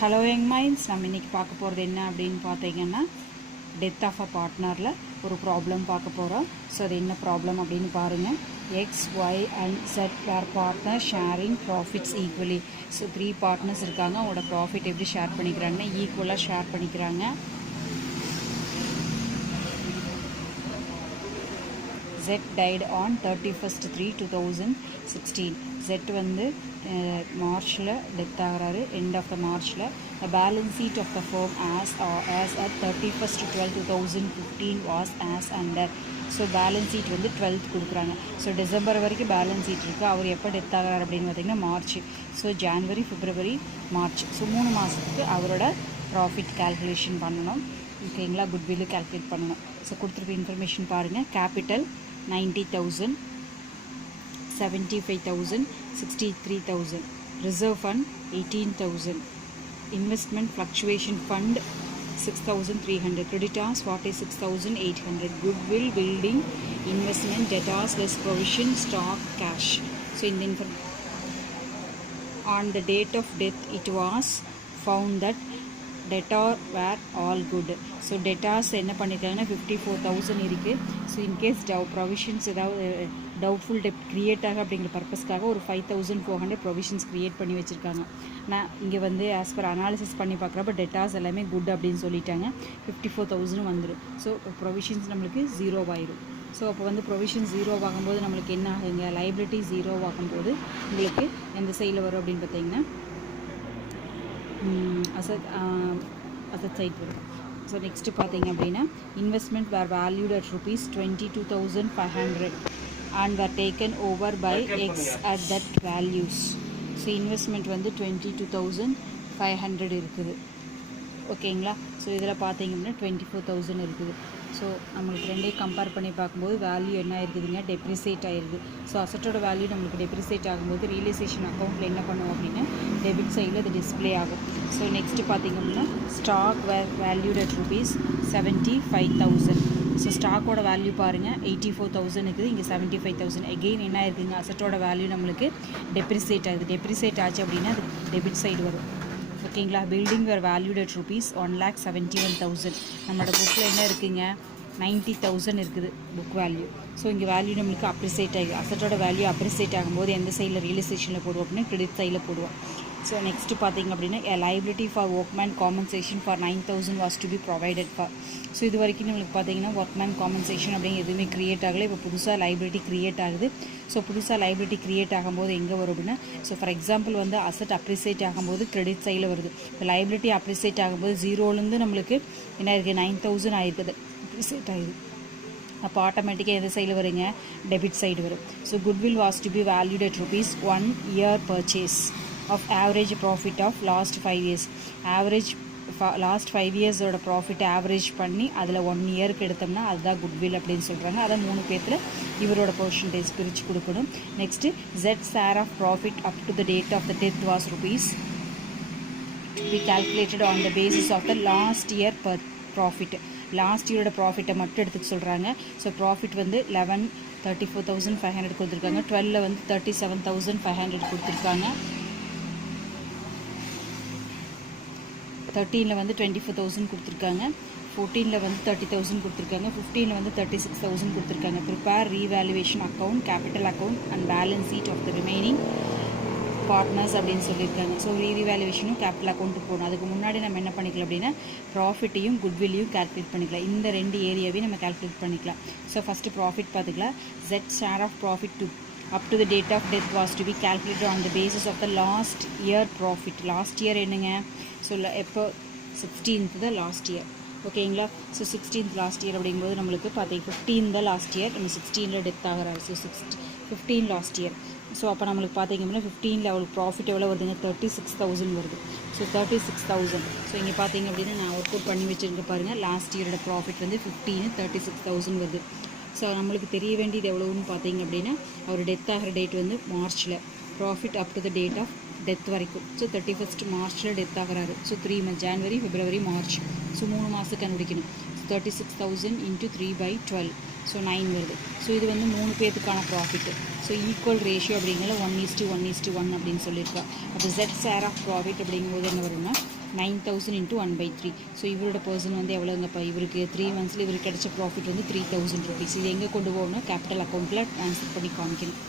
Hello young minds, நம்ம இன்றைக்கி பார்க்க போகிறது என்ன அப்படின்னு பார்த்தீங்கன்னா, டெத் ஆஃப் அ பார்ட்னரில் ஒரு ப்ராப்ளம் பார்க்க போகிறோம். ஸோ அது என்ன ப்ராப்ளம் அப்படின்னு பாருங்கள். X, Y and Z were partner sharing profits equally. So 3 partners இருக்காங்க. அவங்களோட ப்ராஃபிட் எப்படி ஷேர் பண்ணிக்கிறாங்கன்னா ஈக்குவலாக ஷேர் பண்ணிக்கிறாங்க. Z died on 31st 3/2016. Z வந்து மார்ச்சில் டெத் ஆகிறாரு, எண்ட் ஆஃப் த மார்ச்சில். The balance sheet of the firm as at 31st 12/2015 was as under. So balance sheet வந்து 12th கொடுக்குறாங்க. ஸோ டிசம்பர் வரைக்கும் பேலன்ஸ் ஷீட் இருக்குது. அவர் எப்போ டெத் ஆகிறார் அப்படின்னு பார்த்தீங்கன்னா March. So January, February, March. So 3 மாதத்துக்கு அவரோட ப்ராஃபிட் கால்குலேஷன் பண்ணணும். ஓகேங்களா, குட்வில்லு கால்குலேட் பண்ணணும். ஸோ கொடுத்துருக்க இன்ஃபர்மேஷன் பாருங்கள். Capital 90,000, 75,000, 63,000. Reserve fund 18,000. Investment fluctuation fund 6,300. Creditors 46,800. Goodwill, building, investment, debtors less provision, stock, cash. So in the on the date of death it was found that debtor were all good. So debtors என்ன பண்ணியிருக்காங்கன்னா 54,000 இருக்குது. So in case provisions ஏதாவது doubtful டெப்ட் create ஆக அப்படிங்கிற பர்பஸ்க்காக ஒரு 5,400 provisions create பண்ணி வச்சுருக்காங்க. நான் இங்கே வந்து ஆஸ் பர் அனாலிசிஸ் பண்ணி பார்க்குறப்ப டெட்டார்ஸ் எல்லாமே குட் அப்படின்னு சொல்லிட்டாங்க. 54,000 வந்துடும். ஸோ ப்ரொவிஷன்ஸ் நம்மளுக்கு 0 ஆயிடும். ஸோ அப்போ வந்து ப்ரொவிஷன் 0 ஆகும்போது நம்மளுக்கு என்ன ஆகுங்க, லைபிலிட்டி 0 ஆகும்போது உங்களுக்கு எந்த சைடில் வரும் அப்படின்னு பார்த்தீங்கன்னா அசட் சைட் வரும். ஸோ நெக்ஸ்ட்டு பார்த்தீங்க அப்படின்னா investment were valued at rupees 22,500 and were taken over by X at that values. So investment வந்து 22,500 இருக்குது. ஓகேங்களா. ஸோ இதில் பார்த்தீங்க அப்படின்னா 24,000 இருக்குது. ஸோ நம்மளுக்கு ரெண்டையும் கம்பேர் பண்ணி பார்க்கும்போது வேல்யூ என்ன ஆயிருக்குதுங்க, டெப்ரிசியேட் ஆகிருக்குது. ஸோ அசட்டோட வேல்யூ நம்மளுக்கு டெப்ரிசியேட் ஆகும்போது ரியலைசேஷன் அக்கௌண்ட்டில் என்ன பண்ணுவோம் அப்படின்னா டெபிட் சைடில் அது டிஸ்பிளே ஆகும். ஸோ நெக்ஸ்ட்டு பார்த்திங்க அப்படின்னா stock valued at rupees 75,000. So ஸ்டாக்கோட வேல்யூ பாருங்கள் 84,000 இருக்குது, இங்கே 75,000. எகெயின் என்ன இருக்குதுங்க, அசட்டோட வேல்யூ நம்மளுக்கு டெப்ரிசியேட் ஆகுது. டெப்ரிசியேட் ஆச்சு அப்படின்னா அது டெபிட் சைடு வரும். ஓகேங்களா. Building were valued at rupees 1,71,000. நம்மளோட புக்கில் என்ன இருக்குங்க, 90,000 இருக்குது புக் வேல்யூ. ஸோ இங்கே வேல்யூ நம்மளுக்கு அப்ரிசியேட் ஆகி அசட்டோட வேல்யூ அப்ரிசியேட் ஆகும்போது எந்த சைடில் ரியலைசேஷனில் போடுவோம் அப்படின்னா கிரெடிட் சைடில் போடுவோம். ஸோ நெக்ஸ்ட்டு பார்த்திங்க அப்படின்னா liability for workman compensation for 9,000 was to be provided for. So இது வரைக்கும் நம்மளுக்கு பார்த்தீங்கன்னா ஒர்க்மேன் காம்பன்சேஷன் அப்படிங்க எதுவுமே க்ரியேட் ஆகலை. இப்போ புதுசாக லைபிலிட்டி க்ரியேட் ஆகுது. ஸோ புதுசாக லைபிலிட்டி க்ரியேட் ஆகும்போது எங்கே வரும் அப்படின்னா, ஸோ ஃபார் எக்ஸாம்பிள் வந்து அசட் அப்ரிசியேட் ஆகும்போது கிரெடிட் சைடில் வருது. இப்போ லைபிலிட்டி அப்ரிசியேட் ஆகும்போது 0லேருந்து நம்மளுக்கு என்ன இருக்குது 9,000 ஆயிருக்குது, அப்ரிசியேட் ஆகிடுது. அப்போ ஆட்டோமேட்டிக்காக எந்த சைடில் வருங்க, டெபிட் சைடு வரும். So goodwill was to be valued at rupees 1 year purchase of average profit of last 5 years. Average last 5 இயர்ஸோட ப்ராஃபிட் ஆவரேஜ் பண்ணி அதில் 1 இயருக்கு எடுத்தோம்னா அதுதான் குட்வில் அப்படின்னு சொல்கிறாங்க. அதை 3 பேர்த்தில் இவரோட பர்சன்டேஜ் பிரித்து கொடுக்கணும். Next Z share of profit up to the date of the death was rupees to be calculated on the basis of the last year per profit. Last இயரோட ப்ராஃபிட்டை மட்டும் எடுத்துக்க சொல்கிறாங்க. ஸோ ப்ராஃபிட் வந்து 11 34,500 கொடுத்துருக்காங்க. 12 வந்து 37,500 கொடுத்துருக்காங்க. 13 வந்து 24,000 கொடுத்துருக்காங்க. 14 வந்து 30,000 கொடுத்துருக்காங்க. 15 வந்து 36,000 கொடுத்துருக்காங்க. Prepare revaluation account, capital account and balance sheet of the remaining partners அப்படின்னு சொல்லியிருக்காங்க. ஸோ ரீவேல்யூவேஷனும் கேபிட்டல் அக்கௌண்ட்டுக்கு போகணும். அதுக்கு முன்னாடி நம்ம என்ன பண்ணிக்கலாம் அப்படின்னா ப்ராஃபிட்டையும் குட்வில்லையும் கால்குலேட் பண்ணிக்கலாம். இந்த 2 ஏரியாவையும் நம்ம கால்குலேட் பண்ணிக்கலாம். ஸோ ஃபஸ்ட்டு ப்ராஃபிட் பார்த்துக்கலாம். Z share of profit to up to the date of death was to be calculated on the basis of the last year profit. Last year என்னங்க, ஸோ எப்போ 16th தான் last year. ஓகேங்களா. So 16th last year அப்படிங்கும்போது நம்மளுக்கு பார்த்தீங்க 15 தான் last year, நம்ம 16ல் death ஆகிறாரு. So 15 last year. ஸோ அப்போ நம்மளுக்கு பார்த்தீங்க அப்படின்னா 15ல் அவளுக்கு ப்ராஃபிட் எவ்வளோ வருதுங்க, 36,000 வருது. ஸோ 36,000. ஸோ இங்கே பார்த்தீங்க அப்படின்னா நான் ஒர்க் அவுட் பண்ணி வச்சுருக்க பாருங்கள். லாஸ்ட் இயரோட ப்ராஃபிட் வந்து 15 36,000 வருது. ஸோ நம்மளுக்கு தெரிய வேண்டியது எவ்வளோன்னு பார்த்தீங்க அப்படின்னா அவர் டெத் ஆகிற டேட் வந்து மார்ச்சில், profit up to the date of death வரைக்கும். ஸோ 31st மார்ச்சில் டெத் ஆகிறாரு. So 3 months, January, February, March. So 3 மாதத்துக்கு கண்டுபிடிக்கணும். 36,000 into 3/12. ஸோ 9 வருது. ஸோ இது வந்து 3 பேத்துக்கான ப்ராஃபிட்டு. ஸோ ஈக்குவல் ரேஷியோ அப்படிங்கிற 1:1:1 அப்படின்னு சொல்லியிருக்கா. அப்போ Z ஷேர் ஆஃப் ப்ராஃபிட் அப்படிங்கும்போது என்ன வரும்னா 9,000 into 1/3. ஸோ இவரோட பர்சன் வந்து எவ்வளோங்கப்பா, இவருக்கு 3 monthஸில் இவருக்கு கிடைச்ச ப்ராஃபிட் வந்து 3,000 rupees. இது எங்கே கொண்டு போகணும்னா கேபிட்டல் அக்கௌண்ட்டில் ட்ரான்ஸ்ஃபர் பண்ணி காமிக்கணும்.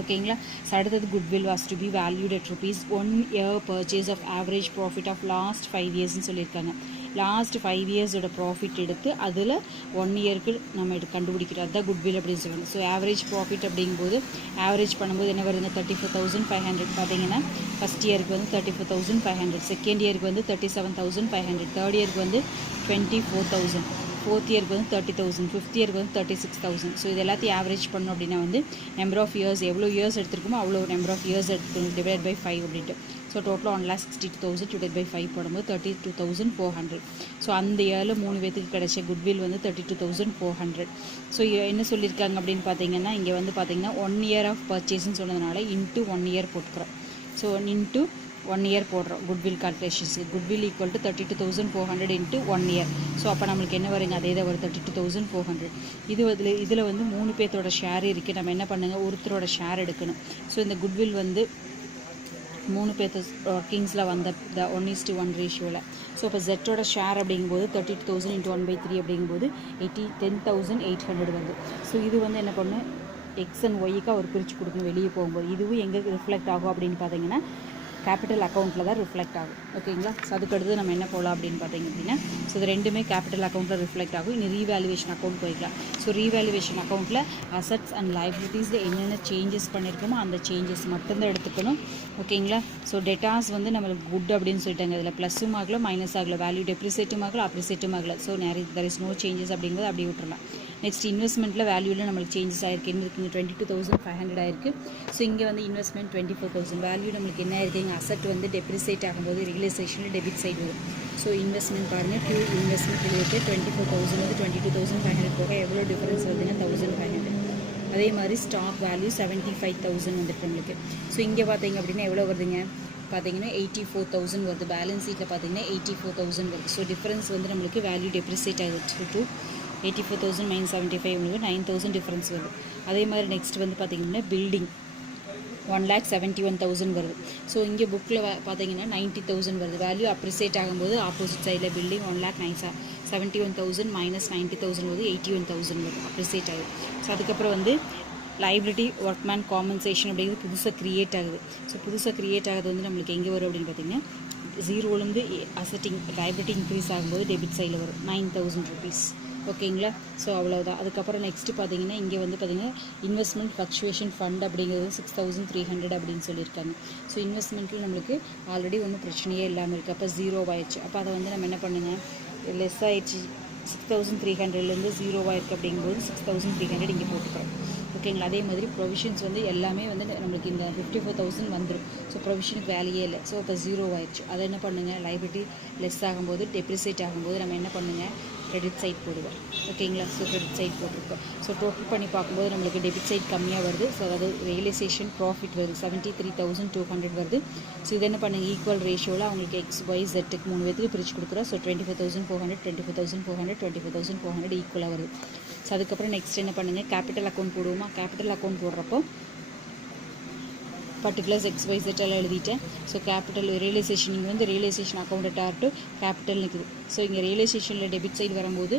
ஓகேங்களா. ஸோ அடுத்தது goodwill was to be valued at rupees 1 year purchase of average profit of last 5 yearsன்னு சொல்லியிருக்காங்க. லாஸ்ட் 5 இயர்ஸோட ப்ராஃபிட் எடுத்து அதில் 1 இயருக்கு நம்ம கண்டுபிடிக்கிறோம். அதுதான் குட்வில் அப்படின்னு சொல்லுவாங்க. ஸோ ஆவரேஜ் ப்ராஃபிட் அப்படிங்கும்போது ஆவரேஜ் பண்ணும்போது என்ன வருதுங்க, 34,500. பார்த்தீங்கன்னா ஃபஸ்ட் இயருக்கு வந்து 34,500, செகண்ட் இயருக்கு வந்து 37,500, தேர்ட் இயருக்கு வந்து 24,000, ஃபோர்த் இயருக்கு வந்து 30,000, ஃபிஃப்த் இயருக்கு வந்து 36,000. ஸோ இது எல்லாத்தையும் ஆவரேஜ் பண்ணோம் அப்படின்னா வந்து நம்பர் ஆஃப் இயர்ஸ் எவ்வளோ இயர்ஸ் எடுத்துருக்குமோ அவ்வளோ நம்பர் ஆஃப் இயர்ஸ் எடுத்துக்கணும், டிவைட் பை 5 அப்படின்ட்டு. ஸோ டோட்டலாக 1,62,000 டிவைட் பை 5 போடும்போது 32,400. ஸோ அந்த இயரில் 3 பேத்துக்கு கிடைச்ச குட்வில் வந்து 32,400. ஸோ என்ன சொல்லியிருக்காங்க அப்படின்னு பார்த்தீங்கன்னா, இங்கே வந்து பார்த்தீங்கன்னா 1 இயர் ஆஃப் பர்ச்சேஸ்ன்னு சொன்னதுனால இன்ட்டு 1 இயர் போட்டுக்கிறோம். ஸோ இன்ட்டு 1 இயர் போடுறோம் குட்வில் கால்குலேஷன்ஸுக்கு. Goodwill equal to 32,400 into 1 year. So அப்போ நம்மளுக்கு என்ன வருங்க, அதே தான் வரும் 32,400. இதில் வந்து 3 பேர்த்தோட ஷேர் இருக்குது. நம்ம என்ன பண்ணுங்க, ஒருத்தரோட ஷேர் எடுக்கணும். ஸோ இந்த குட்வில் வந்து 3 பேர்த்து ஒர்க்கிங்ஸில் வந்த 1:1 ரேஷியோவில். ஸோ இப்போ ஜெட்டோட ஷேர் அப்படிங்கும்போது 32,000 into 1/3 அப்படிங்கும்போது 10,800 வருது. ஸோ இது வந்து என்ன பண்ணு, எக்ஸ் அண்ட் ஒய்க்கு அவர் பிரித்து கொடுக்கணும் வெளியே போகும்போது. இதுவும் எங்கே ரிஃப்ளெக்ட் ஆகும் அப்படின்னு பார்த்தீங்கன்னா கேபிட்டல் அக்கௌண்ட்டில் தான் ரிஃப்ளெக்ட் ஆகும். ஓகேங்களா. ஸோ அதுக்கடுத்து நம்ம என்ன போகலாம் அப்படின்னு பார்த்தீங்க அப்படின்னா, ஸோ இது ரெண்டுமே கேபிட்டல் அக்கௌண்ட்டில் ரிஃப்ளெக்ட் ஆகும். இனி ரீவேல்யூவேஷன் அக்கௌண்ட் போய்க்கலாம். ஸோ ரீவேல்யூவேஷன் அக்கௌண்ட்டில் அசட்ஸ் அண்ட் லைபிலிட்டிஸில் என்னென்ன சேஞ்சஸ் பண்ணியிருக்கோமோ அந்த சேஞ்சஸ் மட்டும்தான் எடுத்துக்கணும். ஓகேங்களா. ஸோ டெட்டாஸ் வந்து நம்மளுக்கு குட் அப்படின்னு சொல்லிட்டாங்க. இதில் ப்ளஸ்ஸும் ஆகல மைனஸ் ஆகல, வேல்யூ டெப்ரிசியேட்டும் ஆகல அப்ரிசியேட்டும் ஆகல. So there is no changes அப்படிங்கிறது அப்படியே விட்டுறலாம். நெக்ஸ்ட் இன்வெஸ்ட்மெண்ட்டில் வேல்யூவில் நம்மளுக்கு சேஞ்சஸ் ஆகிருக்கு. என்ன இருக்குங்க, 22,500 ஆயிருக்கு. ஸோ இங்கே வந்து இன்வெஸ்ட்மெண்ட் 24,000. வேல்யூ நம்மளுக்கு என்ன இருக்குங்க, அசட் வந்து டெப்ரிசியேட் ஆகும்போது ரியலைசேஷனில் டெபிட் சைடு வரும். ஸோ இன்வெஸ்ட்மெண்ட் பாருங்கள், பியூர் இன்வெஸ்ட்மெண்ட் ரிலேட்டட் 24,000 வந்து 22,500 போக எவ்வளோ டிஃபரன்ஸ் வருதுன்னா 1,500. அதே மாதிரி ஸ்டாக் வேல்யூ 75,000 வந்துருக்கு நம்மளுக்கு. ஸோ இங்கே பார்த்தீங்க அப்படின்னா எவ்வளோ வருதுங்க, பார்த்தீங்கன்னா 84,000 வருது. பேலன்ஸ் ஷீட்டில் பார்த்தீங்கன்னா 84,000 வருது. ஸோ டிஃபரன்ஸ் வந்து நம்மளுக்கு வேல்யூ டெப்ரிசியேட் ஆகிடுச்சு டு 84,000 - 75 உங்களுக்கு 9,000 டிஃப்ரென்ஸ் வருது. அதே மாதிரி நெக்ஸ்ட் வந்து பார்த்திங்கன்னா பில்டிங் 1,71,000 வருது. ஸோ இங்கே புக்கில் பார்த்தீங்கன்னா 90,000 வருது. வேல்யூ அப்ரிசியேட் ஆகும்போது ஆப்போசிட் சைடில் பில்டிங் 1,71,000 - 90,000 வருது, 81,000 வருது அப்ரிசியேட் ஆகுது. ஸோ அதுக்கப்புறம் வந்து லைபிலிட்டி ஒர்க்மேன் காம்பன்சேஷன் அப்படிங்கிறது புதுசாக க்ரியேட் ஆகுது. ஸோ புதுசாக க்ரியேட் ஆகுது வந்து நம்மளுக்கு எங்கே வரும் அப்படின்னு பார்த்தீங்கன்னா, ஜீரோலேருந்து அசட்டிங் லைபிலிட்டி இன்க்ரீஸ் ஆகும்போது டெபிட் சைடில் வரும் 9,000 rupees. ஓகேங்களா. ஸோ அவ்வளோதான். அதுக்கப்புறம் நெக்ஸ்ட்டு பார்த்தீங்கன்னா இங்கே வந்து பார்த்தீங்கன்னா இன்வெஸ்ட்மெண்ட் ஃப்ளக்சுவேஷன் ஃபண்ட் அப்படிங்கிறது 6,300 அப்படின்னு சொல்லியிருக்காங்க. ஸோ இன்வெஸ்ட்மெண்ட்டில் நம்மளுக்கு ஆல்ரெடி ஒன்றும் பிரச்சனையே இல்லாமல் இருக்குது. அப்போ 0 ஆயிடுச்சு. அப்போ அதை வந்து நம்ம என்ன பண்ணுங்க, லெஸ் ஆயிடுச்சு. 6,300லேருந்து 0 ஆயிருக்கு அப்படிங்கும்போது 6,300 இங்கே போட்டுக்கிறோம். ஓகேங்களா. அதே மாதிரி ப்ரொவிஷன்ஸ் வந்து எல்லாமே வந்து நம்மளுக்கு இந்த 54,000 வந்துடும். ஸோ ப்ரொவிஷனுக்கு வேலையே இல்லை. ஸோ இப்போ 0 ஆயிடுச்சு. அதை என்ன பண்ணுங்கள், லைபிலிட்டி லெஸ் ஆகும்போது டெப்ரிசியேட் ஆகும்போது நம்ம என்ன பண்ணுங்கள், கிரெடிட் சைட் போடுவோம். ஓகேங்களா. ஸோ கிரெடிட் சைட் போட்டிருக்கோம். ஸோ டோட்டல் பண்ணி பார்க்கும்போது நம்மளுக்கு டெபிட் சைட் கம்மியாக வருது. ஸோ அதாவது ரியலைசேஷன் ப்ராஃபிட் வருது 73,200 வருது. ஸோ இது என்ன பண்ணுங்கள், ஈக்குவல் ரேஷியோவில் அவங்களுக்கு எக்ஸ் ஒய் ஜெட்டுக்கு 3 பேருக்கு பிரித்து கொடுக்குறோம். ஸோ 24,400 24,400 24,400 ஈக்குவலாக வருது. ஸோ அதுக்கப்புறம் நெக்ஸ்ட் என்ன பண்ணுங்கள், கேபிட்டல் அக்கௌண்ட் போடுவோமா. கேபிட்டல் அக்கௌண்ட் போடுறப்போ பர்டிகுலர்ஸ் XYZ எல்லாம் எழுதிட்டேன். ஸோ கேபிட்டல் ரியலைசேஷன் இங்கே வந்து ரியலைசேஷன் அக்கௌண்ட் டார்ட்டு கேபிட்டல் நிற்குது. ஸோ இங்கே ரியலைசேஷனில் டெபிட் சைடு வரும்போது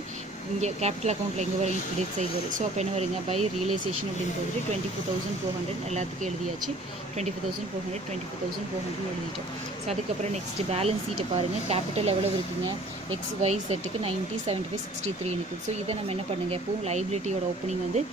இங்கே கேபிட்டல் அக்கௌண்ட்டில் எங்கே வரும், கிரெடிட் சைடு வரும். ஸோ அப்போ என்ன வருங்க, பை ரியலைசேஷன் அப்படின்னு போட்டு 24,400 எல்லாத்துக்கும் எழுதியாச்சு. 24,400 24,400 எழுதிட்டோம். ஸோ அதுக்கப்புறம் நெக்ஸ்ட் பேலன்ஸ் ஷீட்டை பாருங்கள். கேபிட்டல் எவ்வளோ இருக்குங்க, XYZக்கு 90 75 63 இருக்குது. ஸோ இதை நம்ம என்ன பண்ணுங்கள், எப்போவும் லைபிலிட்டியோட ஓப்பனிங் வந்து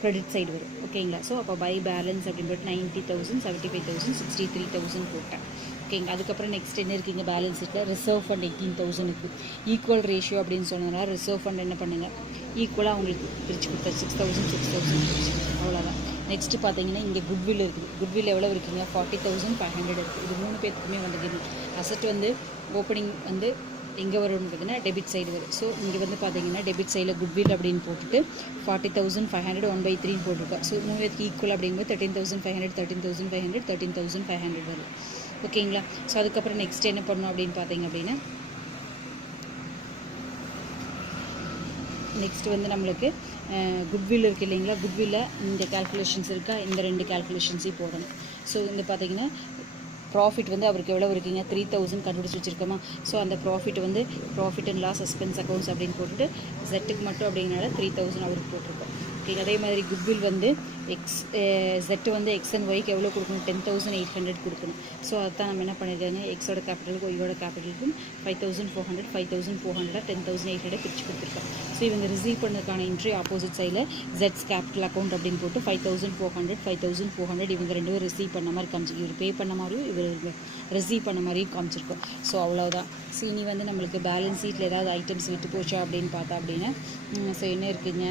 கிரெடிட் சைடு வரும். ஓகேங்களா. ஸோ அப்போ பை பேலன்ஸ் அப்படின்னு போட்டு 90,000 75,000 63,000 போட்டேன். ஓகேங்க. அதுக்கப்புறம் நெக்ஸ்ட் என்ன இருக்குங்க, பேலன்ஸ் ஷீட்டில் ரிசர்வ் ஃபண்ட் 18,000 இருக்குது. ஈக்குவல் ரேஷியோ அப்படின்னு சொன்னதுனால ரிசர்வ் ஃபண்ட் என்ன பண்ணுங்கள், ஈக்குவலாக அவங்களுக்கு பிரித்து கொடுத்தா 6,000 6,000 அவ்வளோதான். நெக்ஸ்ட்டு பார்த்தீங்கன்னா இங்கே குட்வில் இருக்குது. குட்வில் எவ்வளோ இருக்குங்க, 40,500 இருக்குது. இது 3 பேருக்குமே வந்து அசட் வந்து ஓப்பனிங் வந்து எங்கே வரும்னு பார்த்தீங்கன்னா டெபிட் சைடு வரும். ஸோ இங்கே வந்து பார்த்தீங்கன்னா டெபிட் சைடில் குட்வில் அப்படின்னு போட்டுட்டு 40,500 1/3 போட்டிருக்கோம். ஸோ 3 பேருக்கு ஈக்குவல் அப்படிங்கும்போது 13,500 13,500 13,500 வரும். ஓகேங்களா. ஸோ அதுக்கப்புறம் நெக்ஸ்ட் என்ன பண்ணணும் அப்படின்னு பார்த்தீங்க அப்படின்னா நெக்ஸ்ட் வந்து நம்மளுக்கு குட்வில் இருக்குது இல்லைங்களா, குட்வில்ல இந்த கேல்குலேஷன்ஸ் இருக்கா, இந்த 2 கேல்குலேஷன்ஸையும் போடணும். ஸோ வந்து பார்த்திங்கன்னா ப்ராஃபிட் வந்து அவருக்கு எவ்வளோ இருக்குங்க, 3000 கண்டுபிடிச்சி வச்சுருக்கோமா. ஸோ அந்த ப்ராஃபிட் வந்து profit and loss suspense accounts அப்படின்னு போட்டுட்டு ஜெட்டுக்கு மட்டும் அப்படிங்கிறனால 3000 அவருக்கு போட்டிருக்கோம். ஓகே, அதே மாதிரி குட்வில் வந்து ஜெட்டு வந்து எக்ஸ் அண்ட் ஒய்க்கு எவ்வளோ கொடுக்கணும், 10,800 கொடுக்கணும். ஸோ அதுதான் நம்ம என்ன பண்ணியிருக்காங்க, எக்ஸோட கேபிட்டலுக்கு ஒய்யோட கேபிட்டலுக்கும் 5,400 5,400 10,800 பிரித்து கொடுத்துருக்கோம். ஸோ இவங்க ரிசீவ் பண்ணதுக்கான என்ட்ரி ஆப்போசிட் சைடில் ஜெட்ஸ் கேபிட்டல் அக்கௌண்ட் அப்படின்னு போட்டு 5,400 5,400 இவங்க 2 பேரும் ரிசீவ் பண்ண மாதிரி காமிச்சு, இவர் பே பண்ண மாதிரியும் இவர் ரிசீவ் பண்ண மாதிரியும் காமிச்சிருக்கோம். ஸோ அவ்வளோதான். சீனி வந்து நம்மளுக்கு பேலன்ஸ் ஷீட்டில் ஏதாவது ஐட்டம்ஸ் விட்டு போச்சா அப்படின்னு பார்த்தா அப்படின்னா, ஸோ என்ன இருக்குதுங்க,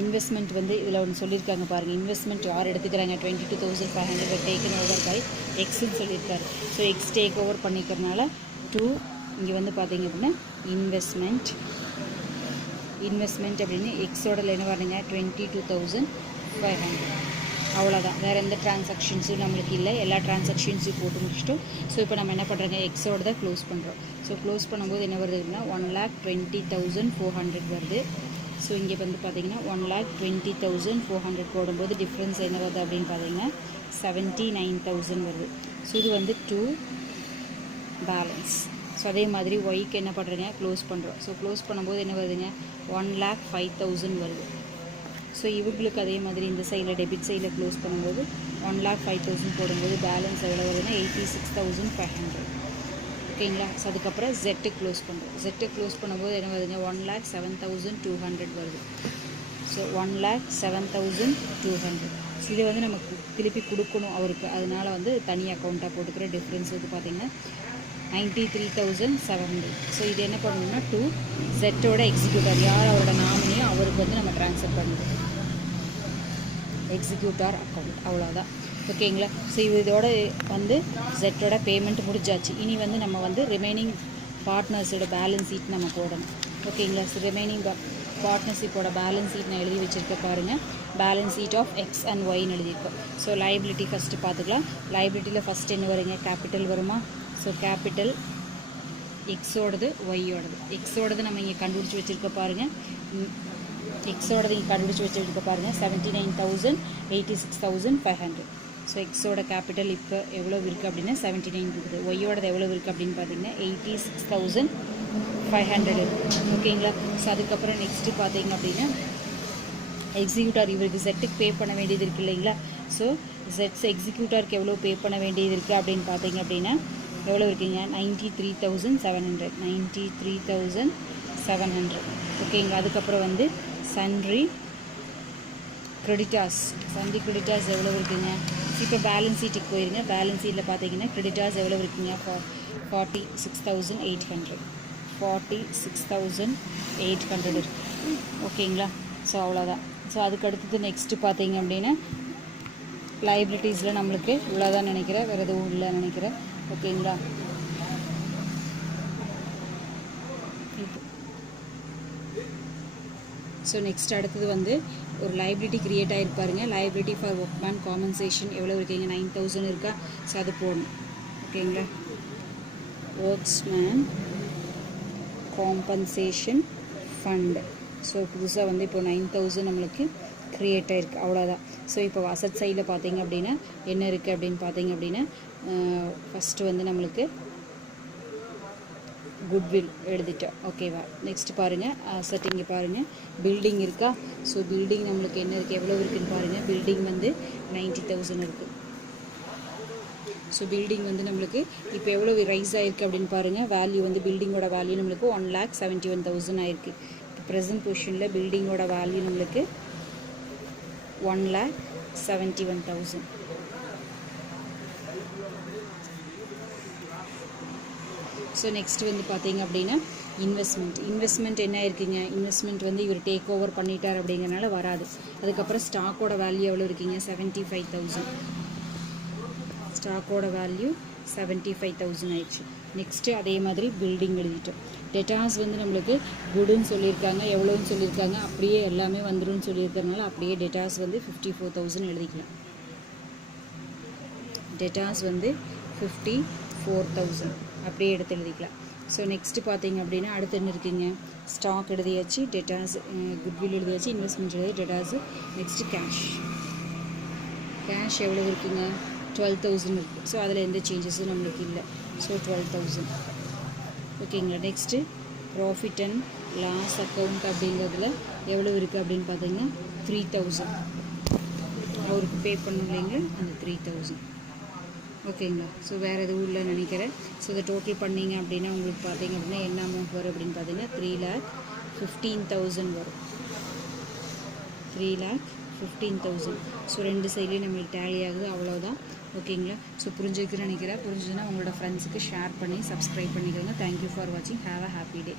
இன்வெஸ்ட்மெண்ட் வந்து இதில் ஒன்று சொல்லியிருக்காங்க பாருங்கள். இன்வெஸ்ட்மெண்ட் யார் எடுத்துக்கிறாங்க, 22,500 டேக்கன் ஓவர் பை எக்ஸ்ன்னு சொல்லியிருக்காரு. ஸோ எக்ஸ் டேக் ஓவர் பண்ணிக்கிறனால 2 இங்கே வந்து பார்த்தீங்க அப்படின்னா இன்வெஸ்ட்மெண்ட் அப்படின்னு எக்ஸோட என்ன வரணுங்க 22,500. அவ்வளோதான். வேறு எந்த டிரான்சாக்ஷன்ஸும் நம்மளுக்கு இல்லை, எல்லா டிரான்சாக்ஷன்ஸையும் போட்டு முடிச்சிட்டோம். ஸோ இப்போ நம்ம என்ன பண்ணுறோங்க, எக்ஸோட தான் க்ளோஸ் பண்ணுறோம். ஸோ க்ளோஸ் பண்ணும்போது என்ன வருதுன்னா 1,20,400 வருது. ஸோ இங்கே வந்து பார்த்திங்கன்னா 1,20,400 போடும்போது டிஃப்ரென்ஸ் என்ன வருது அப்படின்னு பார்த்தீங்கன்னா 79,000 வருது. ஸோ இது வந்து 2 பேலன்ஸ். ஸோ அதே மாதிரி ஒய்க்கு என்ன பண்ணுறீங்க, க்ளோஸ் பண்ணுறோம். ஸோ க்ளோஸ் பண்ணும்போது என்ன வருதுங்க 1,05,000 வருது. ஸோ இவங்களுக்கு அதே மாதிரி இந்த சைடில் டெபிட் சைடில் க்ளோஸ் பண்ணும்போது 1,05,000 போடும்போது பேலன்ஸ் எவ்வளோ வருதுன்னா 86,500. ஓகேங்களா. ஸோ அதுக்கப்புறம் ஜெட்டு க்ளோஸ் பண்ணுறோம். ஜெட்டு க்ளோஸ் பண்ணும்போது என்ன வருதுங்க 1,07,200 வருது. ஸோ 1,07,200. ஸோ இதை வந்து நம்ம திருப்பி கொடுக்கணும் அவருக்கு, அதனால் வந்து தனி அக்கௌண்ட்டாக போட்டுக்கிற டிஃப்ரென்ஸ் வந்து பார்த்திங்கன்னா 93,700. ஸோ இது என்ன பண்ணணும்னா 2 ஜெட்டோட எக்ஸிக்யூட்டர் யார் அவரோட நாமினியோ அவருக்கு வந்து நம்ம ட்ரான்ஸ்ஃபர் பண்ணிடுவோம், எக்ஸிக்யூட்டர் அக்கௌண்ட். அவ்வளோதான். ஓகேங்களா. ஸோ இதோட வந்து ஜெட்டோட பேமெண்ட் முடிஞ்சாச்சு. இனி வந்து நம்ம வந்து ரிமைனிங் பார்ட்னர்ஸோட பேலன்ஸ் ஷீட் நம்ம போடணும். ஓகேங்களா. ஸோ ரிமைனிங் பார்ட்னர்ஷிப்போட பேலன்ஸ் ஷீட் நான் எழுதி வச்சுருக்க பாருங்கள். Balance sheet of X and ஒய்ன்னு எழுதியிருக்கோம். ஸோ லைபிலிட்டி ஃபஸ்ட்டு பார்த்துக்கலாம். லைபிலிட்டியில் ஃபஸ்ட்டு என்ன வருங்க, கேபிட்டல் வருமா. So capital எக்ஸோடது ஒய்யோடது. எக்ஸோடது நம்ம இங்கே கண்டுபிடிச்சி வச்சுருக்க பாருங்கள். எக்ஸோடது இங்கே கண்டுபிடிச்சி வச்சுருக்க பாருங்கள் 79,000 86,500. ஸோ எக்ஸோட கேபிட்டல் இப்போ எவ்வளோ இருக்குது அப்படின்னா 79 இருக்குது. ஒய்யோடது எவ்வளோ இருக்குது அப்படின்னு பார்த்தீங்கன்னா 86,500 இருக்குது. ஓகேங்களா. ஸோ அதுக்கப்புறம் நெக்ஸ்ட்டு பார்த்தீங்க அப்படின்னா எக்ஸிக்யூட்டர் இவருக்கு செட்டுக்கு பே பண்ண வேண்டியது இருக்குது இல்லைங்களா. ஸோ ஜெட்ஸ் எக்ஸிக்யூட்டருக்கு எவ்வளோ பே பண்ண வேண்டியது இருக்குது அப்படின்னு பார்த்தீங்க அப்படின்னா எவ்வளோ இருக்குங்க 93,700 93,700. ஓகேங்களா. அதுக்கப்புறம் வந்து சன்ட்ரி கிரெடிட்டார்ஸ் எவ்வளோ இருக்குங்க. இப்போ பேலன்ஸ் ஷீட்டுக்கு போயிருங்க. பேலன்ஸ் ஷீட்டில் பார்த்தீங்கன்னா கிரெடிட்டார்ஸ் எவ்வளோ இருக்குங்க 46,800 46,800 இருக்குது. ஓகேங்களா. ஸோ அவ்வளோதான். ஸோ அதுக்கு அடுத்தது நெக்ஸ்ட்டு பார்த்தீங்க அப்படின்னா லைபிலிட்டிஸில் நம்மளுக்கு இவ்வளோதான் நினைக்கிறேன், வேறு எதுவும் இல்லை நினைக்கிறேன். ஓகேங்களா. ஸோ நெக்ஸ்ட் அடுத்தது வந்து ஒரு லைபிலிட்டி க்ரியேட் ஆகிருப்பாருங்க. லைபிலிட்டி ஃபார் ஒர்க்மேன் காம்பன்சேஷன் எவ்வளோ இருக்குங்க 9,000 இருக்கா. ஸோ அது போடணும். ஓகேங்களா. Workmen's compensation fund. ஸோ புதுசாக வந்து இப்போ 9,000 நம்மளுக்கு க்ரியேட் ஆகிருக்கு. அவ்வளோதான். ஸோ இப்போ அசட் சைடில் பார்த்தீங்க அப்படின்னா என்ன இருக்குது அப்படின்னு பார்த்தீங்க அப்படின்னா ஃபஸ்ட்டு வந்து நம்மளுக்கு குட்வில் எழுதிட்டோம். ஓகேவா. நெக்ஸ்ட் பாருங்கள் அசட் இங்கே பாருங்கள் பில்டிங் இருக்கா. ஸோ பில்டிங் நம்மளுக்கு என்ன இருக்குது எவ்வளோ இருக்குதுன்னு பாருங்கள். பில்டிங் வந்து 90,000 இருக்குது. ஸோ பில்டிங் வந்து நம்மளுக்கு இப்போ எவ்வளோ ரைஸ் ஆகிருக்கு அப்படின்னு பாருங்கள். வேல்யூ வந்து பில்டிங்கோட வேல்யூ நம்மளுக்கு 1,71,000 ஆயிருக்கு. இப்போ ப்ரெசன்ட் பொசிஷனில் பில்டிங்கோட வேல்யூ நம்மளுக்கு 1,71,000. ஸோ நெக்ஸ்ட் வந்து பார்த்தீங்க அப்படின்னா இன்வெஸ்ட்மெண்ட் என்ன இருக்குங்க. இன்வெஸ்ட்மெண்ட் வந்து இவர் டேக் ஓவர் பண்ணிட்டார் அப்படிங்கிறனால வராது. அதுக்கப்புறம் ஸ்டாக்கோட வேல்யூ எவ்வளோ இருக்குங்க 75,000. ஸ்டாக்கோட வேல்யூ 75,000 ஆயிடுச்சு. நெக்ஸ்ட்டு அதே மாதிரி பில்டிங் எழுதிட்டோம். டெட்டாஸ் வந்து நம்மளுக்கு குடுன்னு சொல்லியிருக்காங்க, எவ்வளோன்னு சொல்லியிருக்காங்க, அப்படியே எல்லாமே வந்துடும் சொல்லியிருக்கிறதுனால அப்படியே டெட்டாஸ் வந்து 54,000 எழுதிக்கலாம். டெட்டாஸ் வந்து 54,000 அப்படியே எடுத்து எழுதிக்கலாம். ஸோ நெக்ஸ்ட்டு பார்த்தீங்க அப்படின்னா அடுத்து என்ன இருக்குங்க, ஸ்டாக் எழுதியாச்சு, டெட்டாஸ் குட்வில் எழுதியாச்சு, இன்வெஸ்ட்மெண்ட் எழுதி டெட்டாஸு. நெக்ஸ்ட்டு கேஷ் எவ்வளோ இருக்குங்க, 12,000 இருக்குது. ஸோ அதில் எந்த சேஞ்சஸும் நம்மளுக்கு இல்லை. ஸோ 12,000 ஓகேங்களா. Next profit and loss account அப்படிங்கிறதுல எவ்வளோ இருக்குது அப்படின்னு பார்த்தீங்கன்னா 3,000 அவருக்கு பே பண்ணணும் இல்லைங்க, அந்த 3,000 ஓகேங்களா. ஸோ வேறு எதுவும் இல்லைன்னு நினைக்கிறேன். ஸோ இதை டோட்டல் பண்ணிங்க அப்படின்னா உங்களுக்கு பார்த்தீங்க அப்படின்னா என்ன அமௌண்ட் வரும் அப்படின்னு பார்த்தீங்கன்னா 3,15,000 வரும். 3,15,000. ஸோ ரெண்டு சைட்லேயும் நம்மளுக்கு டேலி ஆகுது, அவ்வளோதான். ஓகேங்களா. ஸோ புரிஞ்சுக்குன்னு நினைக்கிறேன். புரிஞ்சுதுன்னா உங்களோட ஃப்ரெண்ட்ஸுக்கு ஷேர் பண்ணி சப்ஸ்கிரைப் பண்ணிக்கோங்க. தேங்க்யூ ஃபார் வாட்சிங். Have a happy day.